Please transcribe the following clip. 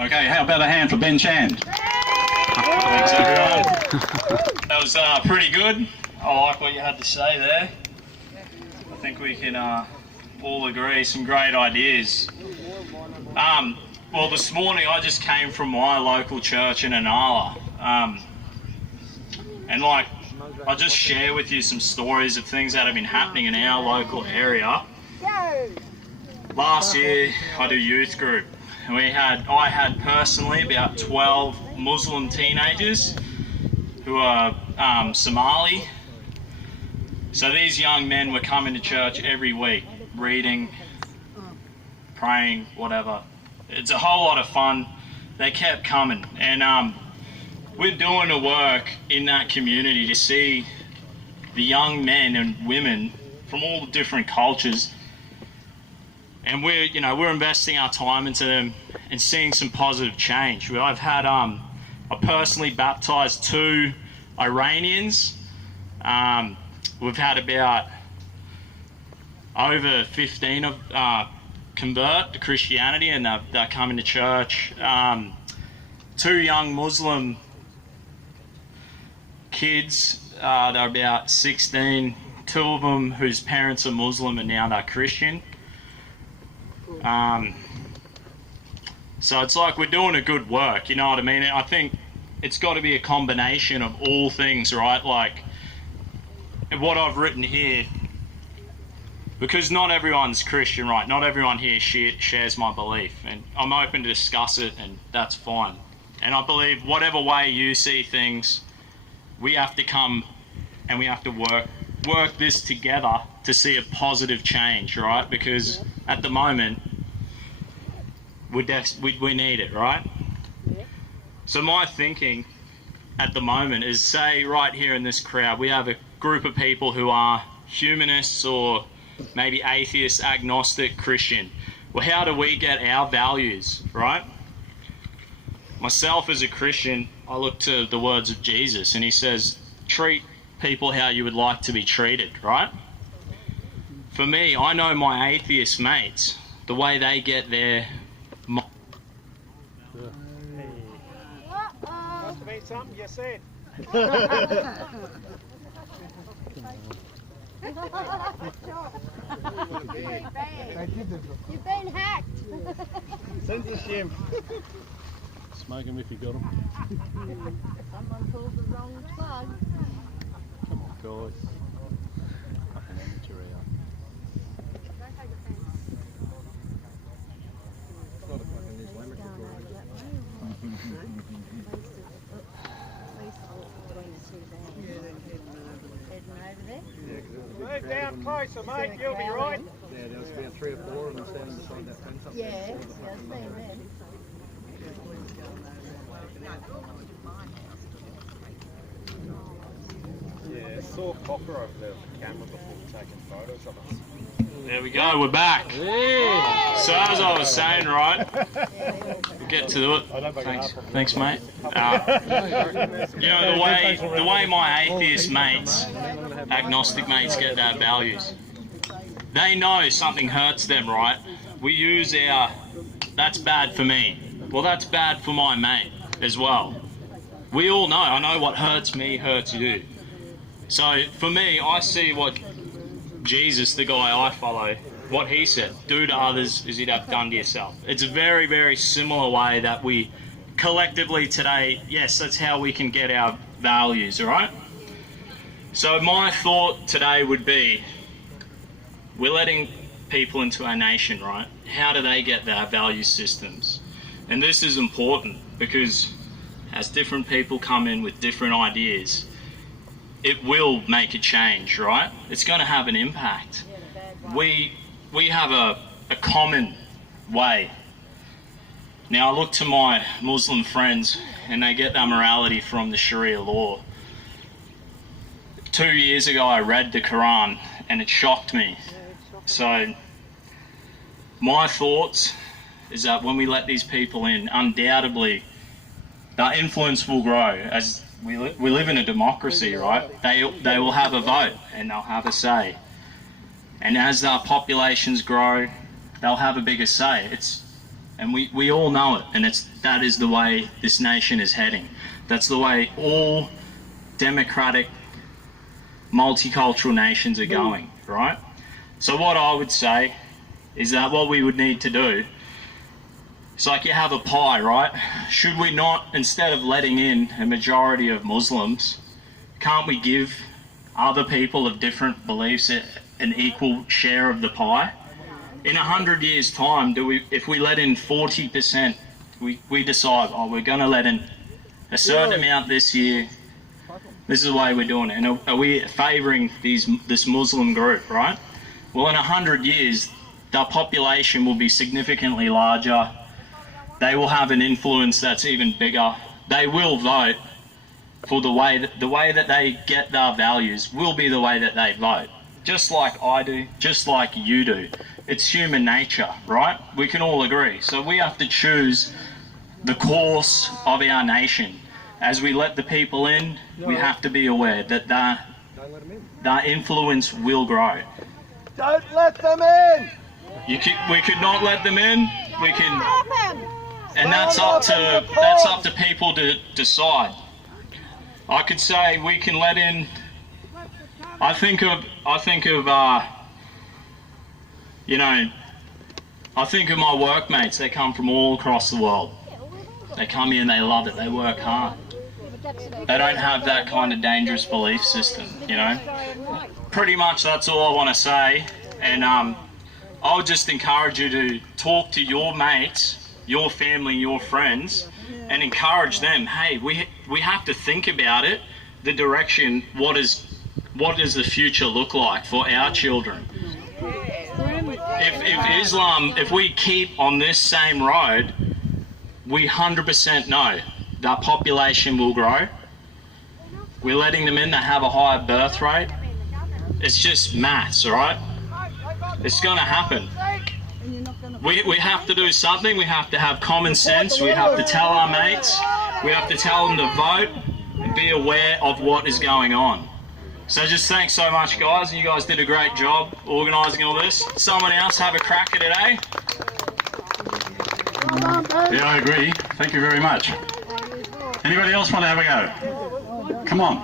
Okay, how about a hand for Ben Chan? Thanks everyone. That was pretty good. I like what you had to say there. I think we can all agree, some great ideas. Well, this morning I just came from my local church in Inala. And like, I'll just share with you some stories of things that have been happening in our local area. Last year I do youth group. And I had personally about 12 Muslim teenagers who are Somali. So these young men were coming to church every week, reading, praying, whatever. It's a whole lot of fun. They kept coming, and we're doing the work in that community to see the young men and women from all different cultures, and we're investing our time into them and seeing some positive change. I've had I personally baptized 2 Iranians. We've had about over 15 of convert to Christianity, and they're coming to church. 2 young Muslim kids, they're about 16. 2 of them whose parents are Muslim and now they're Christian. So it's like we're doing a good work, you know what I mean? I think it's got to be a combination of all things, right? Like what I've written here, because not everyone's Christian, right? Not everyone here shares my belief, and I'm open to discuss it, and that's fine. And I believe whatever way you see things, we have to come and we have to work this together to see a positive change, right? Because at the moment, we need it, right? So my thinking at the moment is, say right here in this crowd, we have a group of people who are humanists or maybe atheist, agnostic, Christian. Well, how do we get our values, right? Myself as a Christian, I look to the words of Jesus, and he says, treat people how you would like to be treated, right? For me, I know my atheist mates, the way they get their... Must have been something you said. You've been hacked. Censorship. Smoke him if you got him. Someone pulled the wrong plug. Come on, guys. Fucking amateur out. Move down closer, mate. You'll be right. Yeah, there was about 3 or 4 of them standing beside that fence up there. Yeah, I've seen that. Yeah, saw Cocker over the camera before taking photos of us. There we go, we're back. Yeah. So as I was saying, right, we'll get to it. Thanks mate. You know, the way my atheist mates, agnostic mates get their values, they know something hurts them, right? We use our, that's bad for me. Well, that's bad for my mate as well. We all know, I know what hurts me hurts you. So for me, I see what Jesus, the guy I follow, what he said, do to others as you'd have done to yourself. It's a very, very similar way that we collectively today, yes, that's how we can get our values, all right? So my thought today would be, we're letting people into our nation, right? How do they get their value systems? And this is important because as different people come in with different ideas, it will make a change, right? It's going to have an impact. We have a common way. Now I look to my Muslim friends and they get their morality from the Sharia law. 2 years ago I read the Quran and it shocked me. So my thoughts is that when we let these people in, undoubtedly their influence will grow. As we live in a democracy, right? They will have a vote and they'll have a say. And as our populations grow, they'll have a bigger say. And we all know it, and that is the way this nation is heading. That's the way all democratic, multicultural nations are going, right? So what I would say is that what we would need to do, it's like you have a pie, right? Should we not, instead of letting in a majority of Muslims, can't we give other people of different beliefs an equal share of the pie? In 100 years' time, if we let in 40%, we decide, oh, we're going to let in a certain amount this year, this is the way we're doing it. And are we favouring this Muslim group, right? Well, in 100 years, the population will be significantly larger. They will have an influence that's even bigger. They will vote for the way that they get their values will be the way that they vote. Just like I do, just like you do. It's human nature, right? We can all agree. So we have to choose the course of our nation. As we let the people in, we have to be aware that their influence will grow. Don't let them in! We could not let them in. We can, and that's up to people to decide. I could say we can let in. I think of my workmates. They come from all across the world. They come here and they love it. They work hard. They don't have that kind of dangerous belief system, you know. Pretty much that's all I want to say. And I would just encourage you to talk to your mates, your family, your friends, and encourage them. Hey, we have to think about it. The direction. What does the future look like for our children? If we keep on this same road, we 100% know that population will grow. We're letting them in, they have a higher birth rate. It's just maths, right? It's going to happen. We have to do something. We have to have common sense. We have to tell our mates. We have to tell them to vote and be aware of what is going on. So just thanks so much, guys. You guys did a great job organising all this. Someone else have a crack at it, eh? Yeah, I agree. Thank you very much. Anybody else want to have a go? Come on.